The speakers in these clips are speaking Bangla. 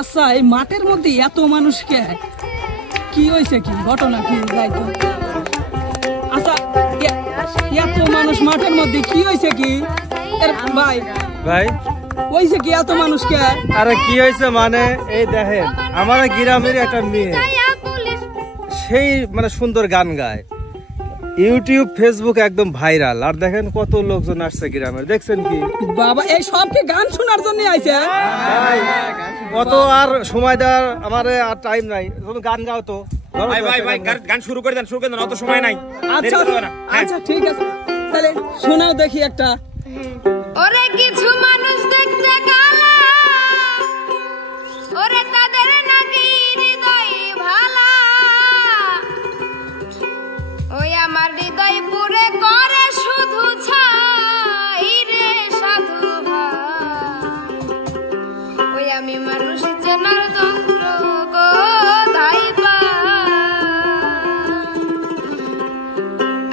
আচ্ছা এই মাঠের মধ্যে এত মানুষ কে, কি হয়েছে, কি ঘটনা কি যাইতো? আচ্ছা এত মানুষ মাঠের মধ্যে কি হয়েছে কি? ভাই ভাই হয়েছে কি এত মানুষ কে? আরে কি হয়েছে মানে এই দেখেন আমার গ্রামের একটা মেয়ে সেই মানে সুন্দর গান গায়, ইউটিউব ফেসবুক একদম ভাইরাল। আর দেখেন কত লোকজন আসছে গ্রামের, দেখছেন কি বাবা এই সব কি গান শোনার জন্য আইছে? কত আর সময় দেওয়ার আমার আর টাইম নাই, তুমি গান গাও তো। ভাই ভাই ভাই গান শুরু করে দেন, অত সময় নাই। আচ্ছা আচ্ছা ঠিক আছে, তাহলে শোনাও দেখি একটা। ওরে কিছু মানুষ দেখতে কালা, ওরে তাদের নাকি হৃদয় ভালা, ওই আমার হৃদয় পুরে করে শুধু ছাই রে সাধু ভাই, ওই আমি মানুষ চেনার যন্ত্র কোথায় পাই,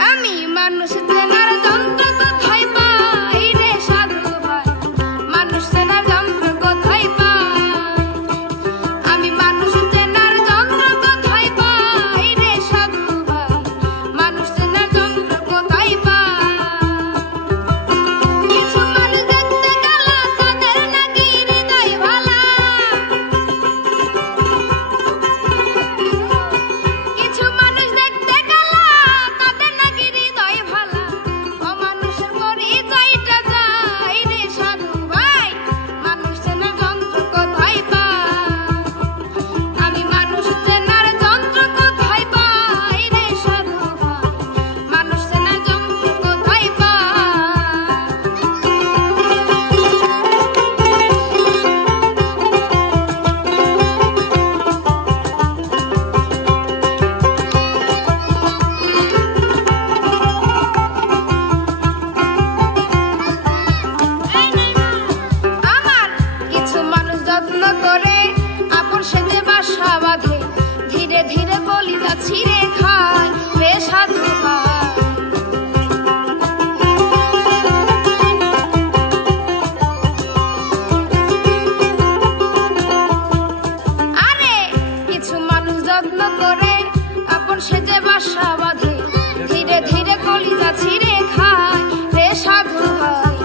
আমি মানুষ চেনার যন্ত্র কোথায় পাই রে সাধু ভাই, মানুষ চেনার যন্ত্র কোথায় পাই, আমি মানুষ চেনার যন্ত্র কোথায় পাই রে সাধু ভাই, মানুষ চেনার যন্ত্র কোথায় পাই, কিছু মানুষ দেখতে কালা তাদের নাকি হৃদয় ভালা, কিছু মানুষ দেখতে কালা তাদের নাকি হৃদয় ভালা, অমানুষের পরিচয়টা যায় রে সাধু ভাই, মানুষ চেনার যন্ত্র কোথায় পাই, আমি মানুষ চেনার যন্ত্র কোথায় পাই রে সাধু ভাই, মানুষ চেনার যন্ত্র কোথায় পাই। আমার কিছু মানুষ যত্ন করে আপন সেজে বাসা বাঁধে, ধীরে ধীরে কলিজা ছিঁড়ে খায় রে সাধু ভাই, আরে কিছু মানুষ যত্ন করে আপন সেজে বাসা বাঁধে, ধীরে ধীরে কলিজা ছিঁড়ে খায় রে সাধু ভাই,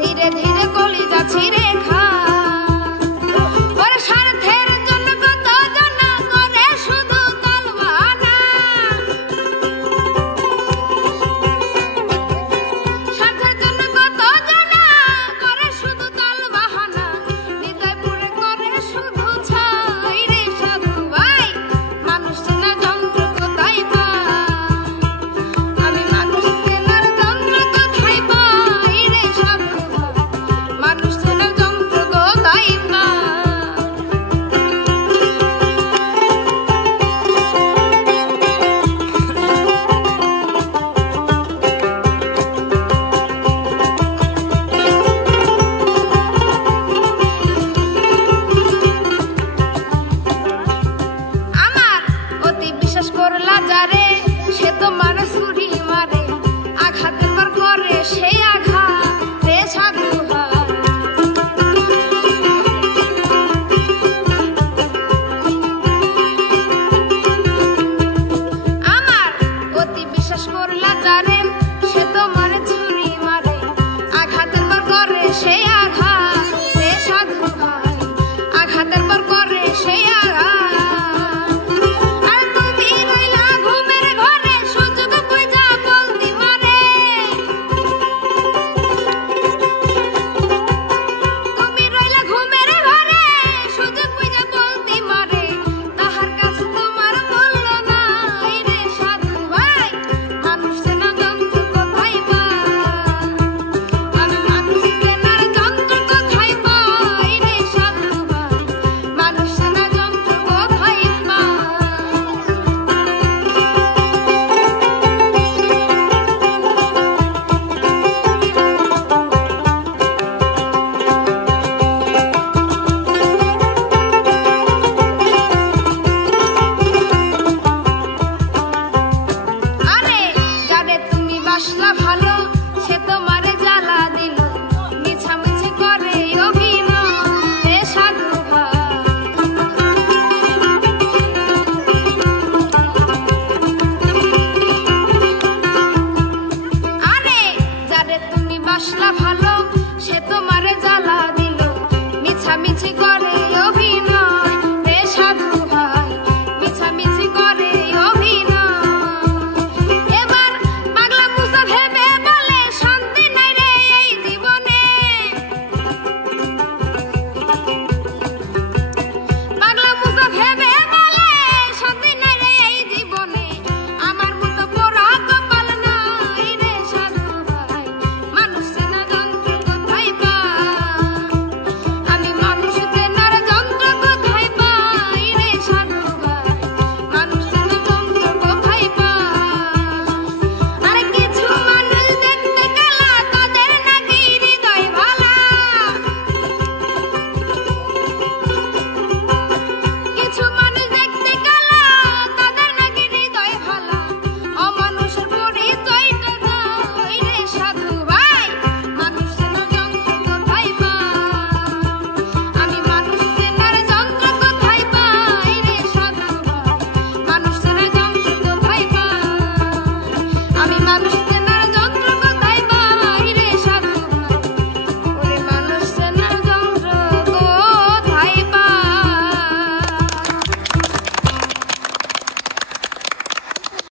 ধীরে ধীরে কলিজা ছিঁড়ে খায়, ওর স্বার্থের জন্য কত জন করে শুধু তালবানা, অভিমান